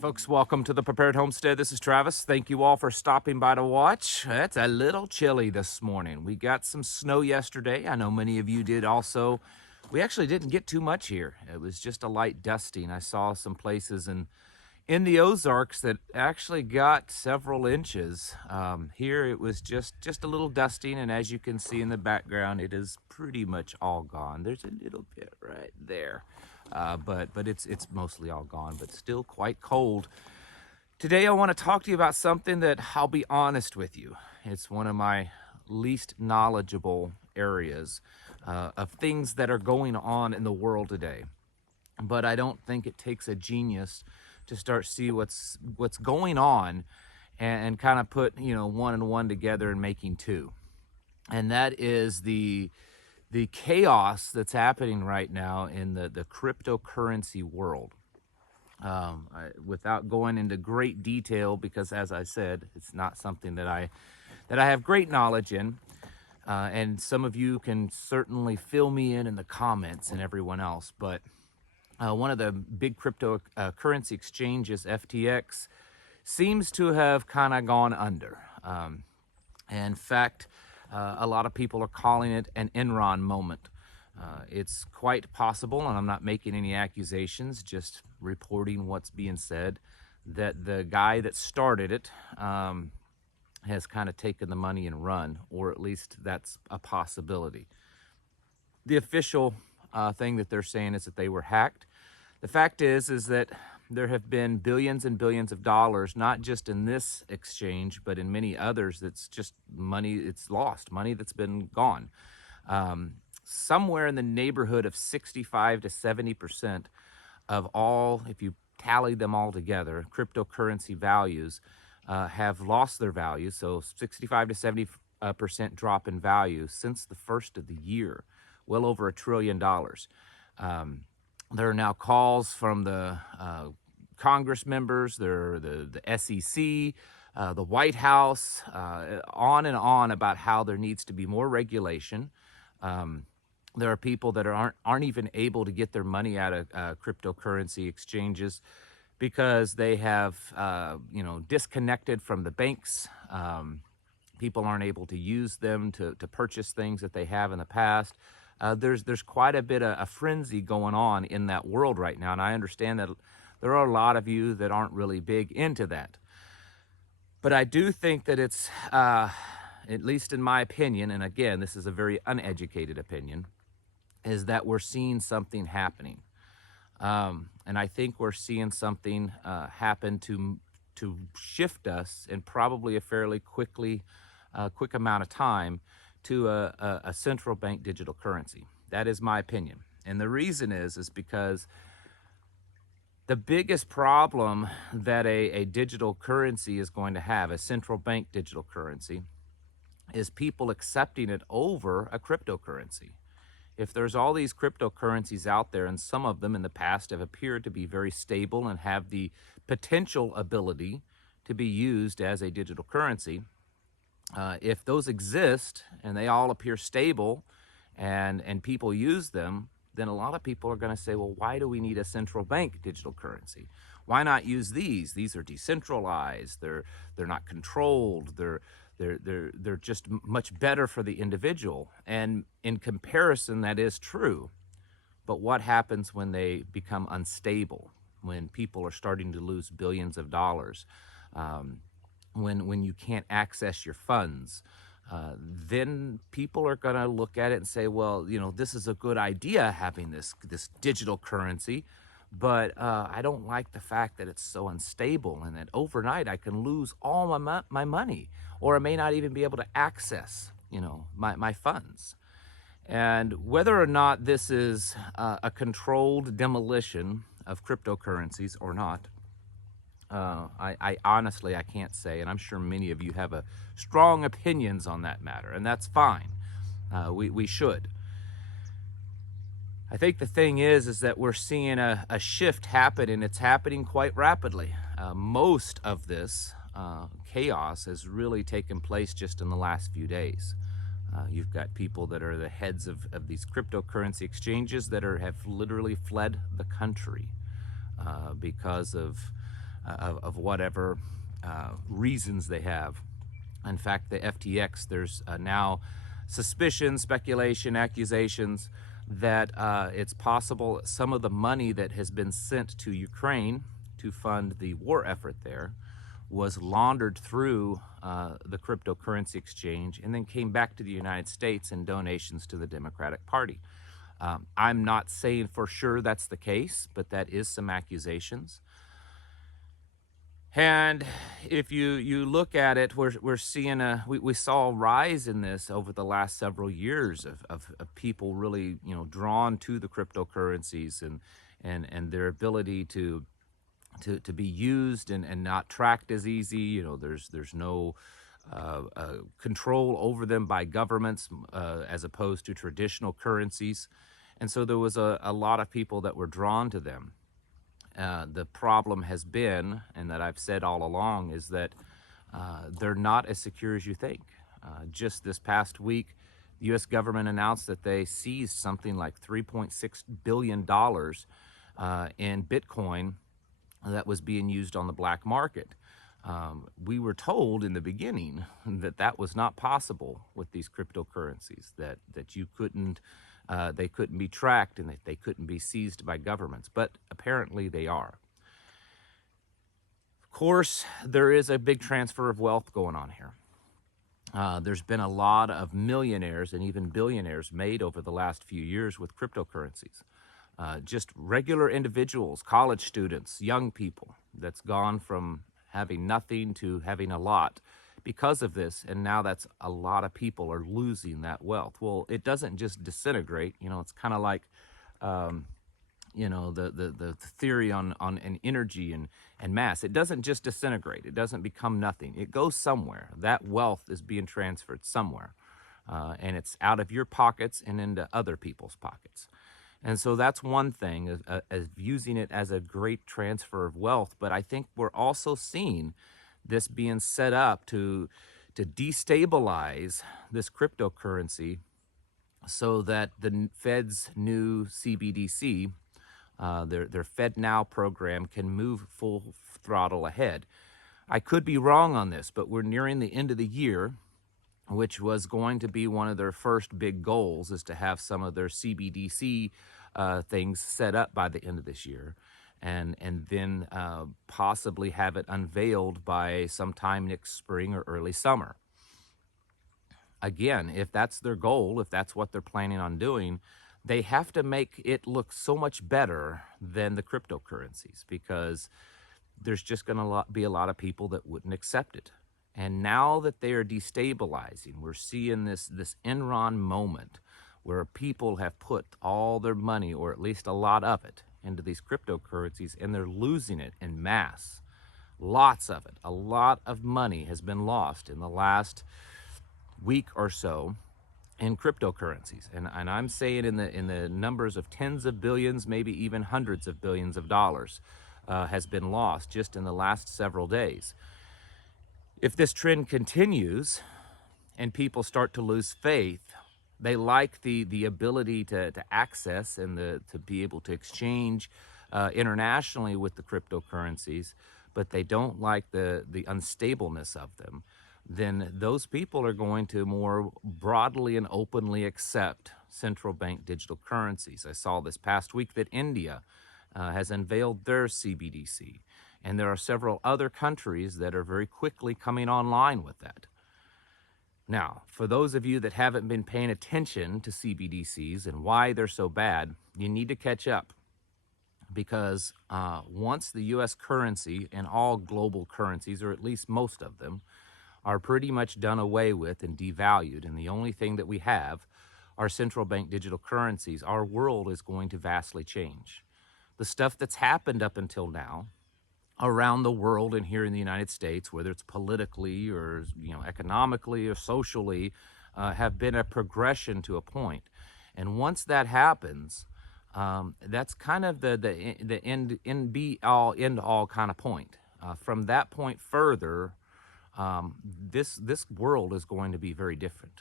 Folks, welcome to the Prepared Homestead. This is Travis. Thank you all for stopping by to watch. It's a little chilly this morning. We got some snow yesterday. I know many of you did also. We actually didn't get too much here. It was just a light dusting. I saw some places in the Ozarks that actually got several inches. Here it was just a little dusting, and as you can see in the background, it is pretty much all gone. There's a little bit right there. But it's mostly all gone, but still quite cold. Today I want to talk to you about something that I'll be honest with you. It's one of my least knowledgeable areas of things that are going on in the world today. But I don't think it takes a genius to start see what's going on and kind of put one and one together and making two. And that is the chaos that's happening right now in the cryptocurrency world. Without going into great detail, because as I said, it's not something that I have great knowledge in, and some of you can certainly fill me in the comments and everyone else. But one of the big cryptocurrency exchanges, FTX, seems to have kind of gone under. In fact, a lot of people are calling it an Enron moment. It's quite possible, and I'm not making any accusations, just reporting what's being said, that the guy that started it has kind of taken the money and run, or at least that's a possibility. The official thing that they're saying is that they were hacked. The fact is that there have been billions and billions of dollars, not just in this exchange, but in many others. That's just money, it's lost, money that's been gone. Somewhere in the neighborhood of 65 to 70% of all, if you tally them all together, cryptocurrency values have lost their value. So 65 to 70% drop in value since the first of the year, well over $1 trillion. There are now calls from the Congress members, the SEC, the White House, on and on about how there needs to be more regulation. There are people that aren't even able to get their money out of cryptocurrency exchanges because they have disconnected from the banks. People aren't able to use them to purchase things that they have in the past. There's quite a bit of a frenzy going on in that world right now, and I understand that there are a lot of you that aren't really big into that. But I do think that it's, at least in my opinion, and again, this is a very uneducated opinion, is that we're seeing something happening. And I think we're seeing something happen to shift us in probably a fairly quick amount of time to a central bank digital currency. That is my opinion. And the reason is because the biggest problem that a digital currency is going to have, a central bank digital currency, is people accepting it over a cryptocurrency. If there's all these cryptocurrencies out there, and some of them in the past have appeared to be very stable and have the potential ability to be used as a digital currency, if those exist and they all appear stable and people use them, then a lot of people are going to say, well, why do we need a central bank digital currency? Why not use these? These are decentralized. They're not controlled. They're just much better for the individual. And in comparison, that is true. But what happens when they become unstable? When people are starting to lose billions of dollars? When you can't access your funds, then people are going to look at it and say, well, this is a good idea having this digital currency, but I don't like the fact that it's so unstable and that overnight I can lose all my money, or I may not even be able to access, my funds. And whether or not this is a controlled demolition of cryptocurrencies or not, I honestly, I can't say, and I'm sure many of you have strong opinions on that matter, and that's fine. We should. I think the thing is that we're seeing a shift happen, and it's happening quite rapidly. Most of this chaos has really taken place just in the last few days. You've got people that are the heads of these cryptocurrency exchanges that have literally fled the country because of of whatever reasons they have. In fact, the FTX, there's now suspicion, speculation, accusations that it's possible some of the money that has been sent to Ukraine to fund the war effort there was laundered through the cryptocurrency exchange and then came back to the United States in donations to the Democratic Party. I'm not saying for sure that's the case, but that is some accusations. And if you look at it, we're seeing we saw a rise in this over the last several years of people really drawn to the cryptocurrencies and their ability to be used and not tracked as easy. There's no control over them by governments as opposed to traditional currencies. And so there was a lot of people that were drawn to them. The problem has been, and that I've said all along, is that they're not as secure as you think. Just this past week, the U.S. government announced that they seized something like $3.6 billion in Bitcoin that was being used on the black market. We were told in the beginning that that was not possible with these cryptocurrencies, that you couldn't, they couldn't be tracked and that they couldn't be seized by governments, but apparently they are. Of course, there is a big transfer of wealth going on here. There's been a lot of millionaires and even billionaires made over the last few years with cryptocurrencies. Just regular individuals, college students, young people, that's gone from having nothing to having a lot because of this, and now that's a lot of people are losing that wealth. Well, it doesn't just disintegrate. It's kind of like the theory on an energy and mass. It doesn't just disintegrate. It doesn't become nothing. It goes somewhere. That wealth is being transferred somewhere, and it's out of your pockets and into other people's pockets. And so that's one thing, as using it as a great transfer of wealth. But I think we're also seeing this being set up to destabilize this cryptocurrency so that the Fed's new CBDC, their FedNow program, can move full throttle ahead. I could be wrong on this, but we're nearing the end of the year, which was going to be one of their first big goals, is to have some of their CBDC things set up by the end of this year, and then possibly have it unveiled by sometime next spring or early summer. Again, if that's their goal, if that's what they're planning on doing, they have to make it look so much better than the cryptocurrencies, because there's just going to be a lot of people that wouldn't accept it. And now that they are destabilizing, we're seeing this Enron moment where people have put all their money, or at least a lot of it, into these cryptocurrencies, and they're losing it in mass. Lots of it. A lot of money has been lost in the last week or so in cryptocurrencies. And I'm saying in the numbers of tens of billions, maybe even hundreds of billions of dollars has been lost just in the last several days. If this trend continues and people start to lose faith, they like the ability to access and to be able to exchange internationally with the cryptocurrencies, but they don't like the unstableness of them, then those people are going to more broadly and openly accept central bank digital currencies. I saw this past week that India has unveiled their CBDC. And there are several other countries that are very quickly coming online with that. Now, for those of you that haven't been paying attention to CBDCs and why they're so bad, you need to catch up. Because once the U.S. currency and all global currencies, or at least most of them, are pretty much done away with and devalued, and the only thing that we have are central bank digital currencies, our world is going to vastly change. The stuff that's happened up until now around the world and here in the United States, whether it's politically or economically or socially, have been a progression to a point. And once that happens, that's kind of the end be all end all kind of point. From that point further, this world is going to be very different.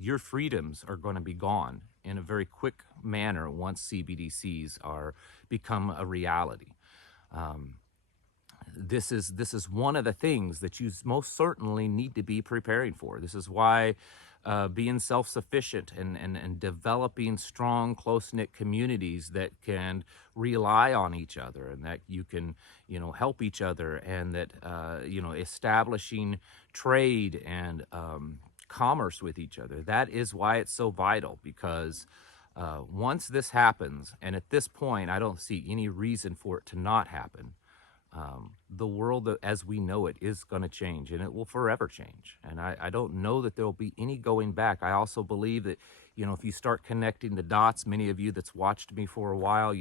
Your freedoms are going to be gone in a very quick manner once CBDCs become a reality. this is one of the things that you most certainly need to be preparing for. This is why being self-sufficient and developing strong, close-knit communities that can rely on each other and that you can, help each other, and that, establishing trade and commerce with each other. That is why it's so vital, because once this happens, and at this point, I don't see any reason for it to not happen, the world as we know it is going to change, and it will forever change. And I don't know that there will be any going back. I also believe that, if you start connecting the dots, many of you that's watched me for a while,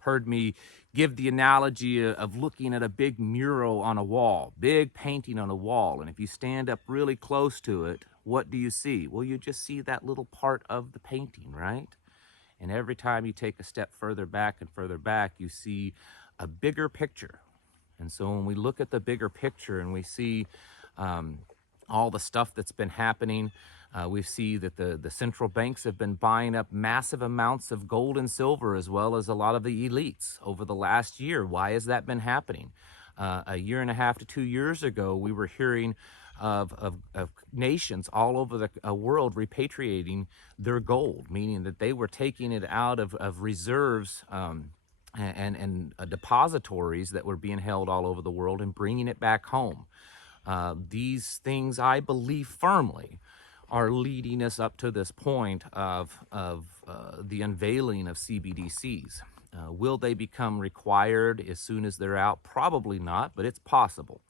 heard me give the analogy of looking at a big mural on a wall, big painting on a wall. And if you stand up really close to it, what do you see? Well, you just see that little part of the painting, right? And every time you take a step further back and further back, you see a bigger picture. And so when we look at the bigger picture and we see all the stuff that's been happening, we see that the central banks have been buying up massive amounts of gold and silver, as well as a lot of the elites over the last year. Why has that been happening? A year and a half to 2 years ago, we were hearing of nations all over the world repatriating their gold, meaning that they were taking it out of reserves and depositories that were being held all over the world and bringing it back home. These things, I believe firmly, are leading us up to this point of the unveiling of CBDCs. Will they become required as soon as they're out? Probably not, but it's possible.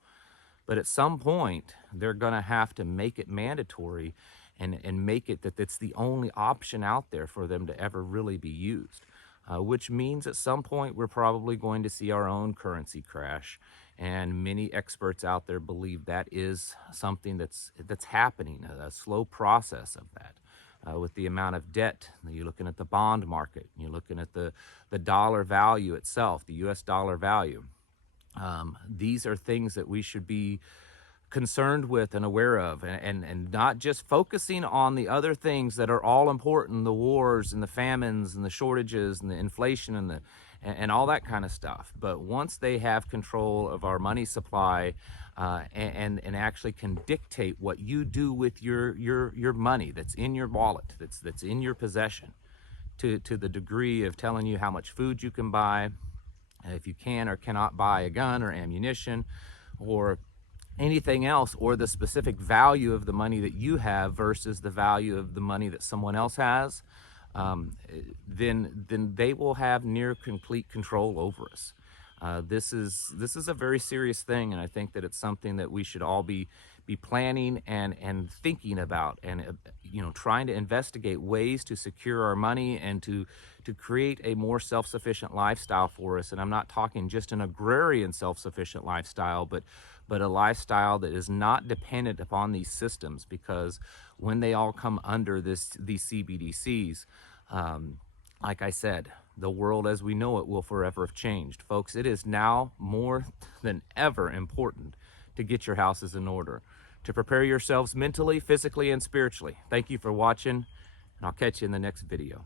But at some point, they're going to have to make it mandatory and make it that it's the only option out there for them to ever really be used. Which means at some point we're probably going to see our own currency crash. And many experts out there believe that is something that's happening, a slow process of that. With the amount of debt, you're looking at the bond market, you're looking at the dollar value itself, the US dollar value. These are things that we should be concerned with and aware of, and not just focusing on the other things that are all important, the wars and the famines and the shortages and the inflation and all that kind of stuff. But once they have control of our money supply and actually can dictate what you do with your money that's in your wallet, that's in your possession, to the degree of telling you how much food you can buy, if you can or cannot buy a gun or ammunition or anything else, or the specific value of the money that you have versus the value of the money that someone else has, then they will have near complete control over us. This is a very serious thing, and I think that it's something that we should all be planning and thinking about, and trying to investigate ways to secure our money and to create a more self-sufficient lifestyle for us. And I'm not talking just an agrarian self-sufficient lifestyle, but a lifestyle that is not dependent upon these systems, because when they all come under these CBDCs, like I said, the world as we know it will forever have changed. Folks, it is now more than ever important to get your houses in order, to prepare yourselves mentally, physically, and spiritually. Thank you for watching, and I'll catch you in the next video.